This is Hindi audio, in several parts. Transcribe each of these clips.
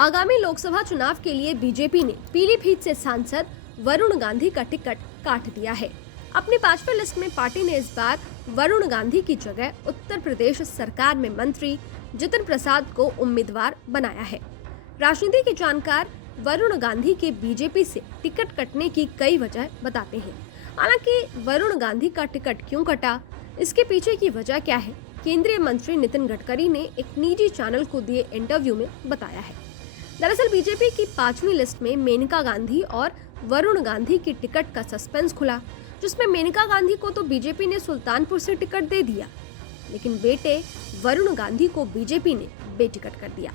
आगामी लोकसभा चुनाव के लिए बीजेपी ने पीलीभीत से सांसद वरुण गांधी का टिकट काट दिया है। अपनी 5वीं लिस्ट में पार्टी ने इस बार वरुण गांधी की जगह उत्तर प्रदेश सरकार में मंत्री जितिन प्रसाद को उम्मीदवार बनाया है। राजनीति के जानकार वरुण गांधी के बीजेपी से टिकट कटने की कई वजह बताते हैं। हालांकि वरुण गांधी का टिकट क्यों कटा, इसके पीछे की वजह क्या है, केंद्रीय मंत्री नितिन गडकरी ने एक निजी चैनल को दिए इंटरव्यू में बताया है। दरअसल बीजेपी की 5वीं लिस्ट में मेनका गांधी और वरुण गांधी की टिकट का सस्पेंस खुला, जिसमें मेनका गांधी को तो बीजेपी ने सुल्तानपुर से टिकट दे दिया, लेकिन बेटे वरुण गांधी को बीजेपी ने बेटिकट कर दिया।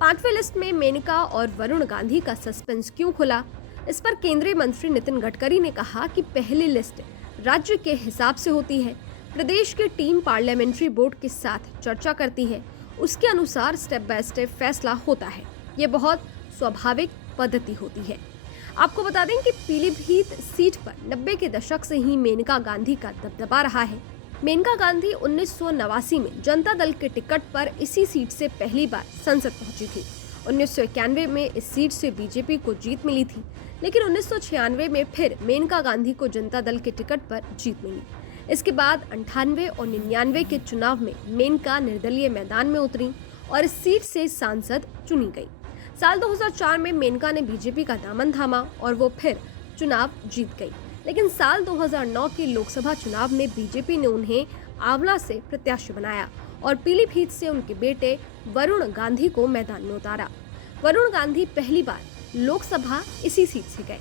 5वीं लिस्ट में मेनका और वरुण गांधी का सस्पेंस क्यों खुला, इस पर केंद्रीय मंत्री नितिन गडकरी ने कहा कि पहली लिस्ट राज्य के हिसाब से होती है, प्रदेश की टीम पार्लियामेंट्री बोर्ड के साथ चर्चा करती है, उसके अनुसार स्टेप बाय स्टेप फैसला होता है। ये बहुत स्वाभाविक पद्धति होती है। आपको बता दें कि पीलीभीत सीट पर 90 के दशक से ही मेनका गांधी का दबदबा रहा है। मेनका गांधी 1989 में जनता दल के टिकट पर इसी सीट से पहली बार संसद पहुंची थी। 1991 में इस सीट से बीजेपी को जीत मिली थी, लेकिन 1996 में फिर मेनका गांधी को जनता दल के टिकट पर जीत मिली। इसके बाद 98 और 99 के चुनाव में मेनका निर्दलीय मैदान में उतरी और इस सीट से सांसद चुनी गई। साल 2004 में मेनका ने बीजेपी का दामन थामा और वो फिर चुनाव जीत गई, लेकिन साल 2009 के लोकसभा चुनाव में बीजेपी ने उन्हें आंवला से प्रत्याशी बनाया और पीलीभीत से उनके बेटे वरुण गांधी को मैदान में उतारा। वरुण गांधी पहली बार लोकसभा इसी सीट से गए,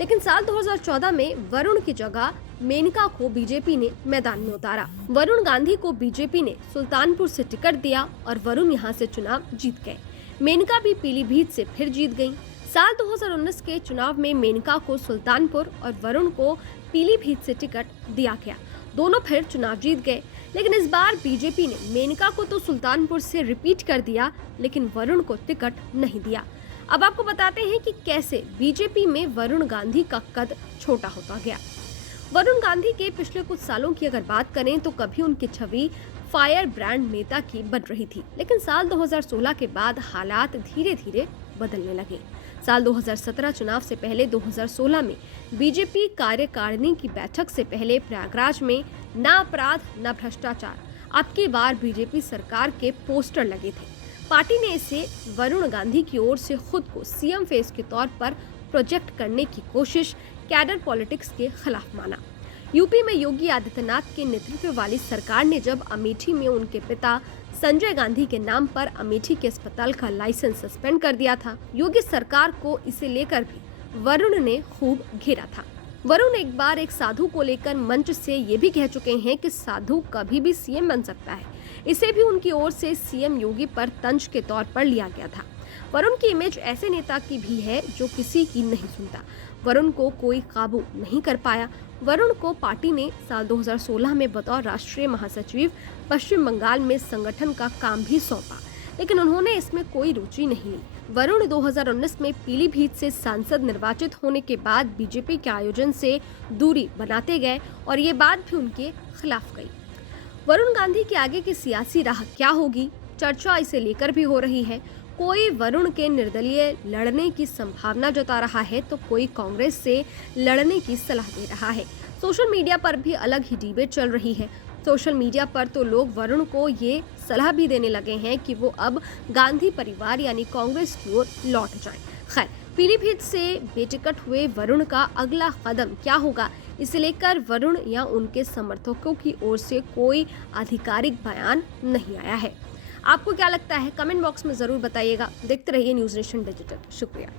लेकिन साल 2014 में वरुण की जगह मेनका को बीजेपी ने मैदान में उतारा। वरुण गांधी को बीजेपी ने सुल्तानपुर से टिकट दिया और वरुण यहां से चुनाव जीत गए। मेनका भी पीलीभीत से फिर जीत गईं। साल 2019 के चुनाव में मेनका को सुल्तानपुर और वरुण को पीलीभीत से टिकट दिया गया। दोनों फिर चुनाव जीत गए, लेकिन इस बार बीजेपी ने मेनका को तो सुल्तानपुर से रिपीट कर दिया, लेकिन वरुण को टिकट नहीं दिया। अब आपको बताते हैं कि कैसे बीजेपी में वरुण गांधी का कद छोटा होता गया। वरुण गांधी के पिछले कुछ सालों की अगर बात करें तो कभी उनकी छवि फायर ब्रांड नेता की बन रही थी, लेकिन साल 2016 के बाद हालात धीरे धीरे बदलने लगे। साल 2017 चुनाव से पहले 2016 में बीजेपी कार्यकारिणी की बैठक से पहले प्रयागराज में ना अपराध न भ्रष्टाचार, अब की बार बीजेपी सरकार के पोस्टर लगे थे। पार्टी ने इसे वरुण गांधी की ओर से खुद को सीएम फेस के तौर पर प्रोजेक्ट करने की कोशिश कैडर पॉलिटिक्स के खिलाफ माना। यूपी में योगी आदित्यनाथ के नेतृत्व वाली सरकार ने जब अमेठी में उनके पिता संजय गांधी के नाम पर अमेठी के अस्पताल का लाइसेंस सस्पेंड कर दिया था, योगी सरकार को इसे लेकर भी वरुण ने खूब घेरा था। वरुण एक बार एक साधु को लेकर मंच से ये भी कह चुके हैं कि साधु कभी भी सीएम बन सकता है। इसे भी उनकी ओर से सीएम योगी पर तंज के तौर पर लिया गया था। वरुण की इमेज ऐसे नेता की भी है जो किसी की नहीं सुनता। वरुण को कोई काबू नहीं कर पाया। वरुण को पार्टी ने साल 2016 में बतौर राष्ट्रीय महासचिव पश्चिम बंगाल में संगठन का काम भी सौंपा, लेकिन उन्होंने इसमें कोई रुचि नहीं ली। वरुण 2019 में पीलीभीत से सांसद निर्वाचित होने के बाद बीजेपी के आयोजन से दूरी बनाते गए और ये बात भी उनके खिलाफ गई। वरुण गांधी के आगे की सियासी राह क्या होगी, चर्चा इसे लेकर भी हो रही है। कोई वरुण के निर्दलीय लड़ने की संभावना जता रहा है तो कोई कांग्रेस से लड़ने की सलाह दे रहा है। सोशल मीडिया पर भी अलग ही डिबेट चल रही है। सोशल मीडिया पर तो लोग वरुण को ये सलाह भी देने लगे हैं कि वो अब गांधी परिवार यानी कांग्रेस की ओर लौट जाएं। खैर, पीलीभीत से बेटिकट हुए वरुण का अगला कदम क्या होगा, इसे लेकर वरुण या उनके समर्थकों की ओर से कोई आधिकारिक बयान नहीं आया है। आपको क्या लगता है, कमेंट बॉक्स में जरूर बताइएगा। देखते रहिए न्यूज़ नेशन डिजिटल। शुक्रिया।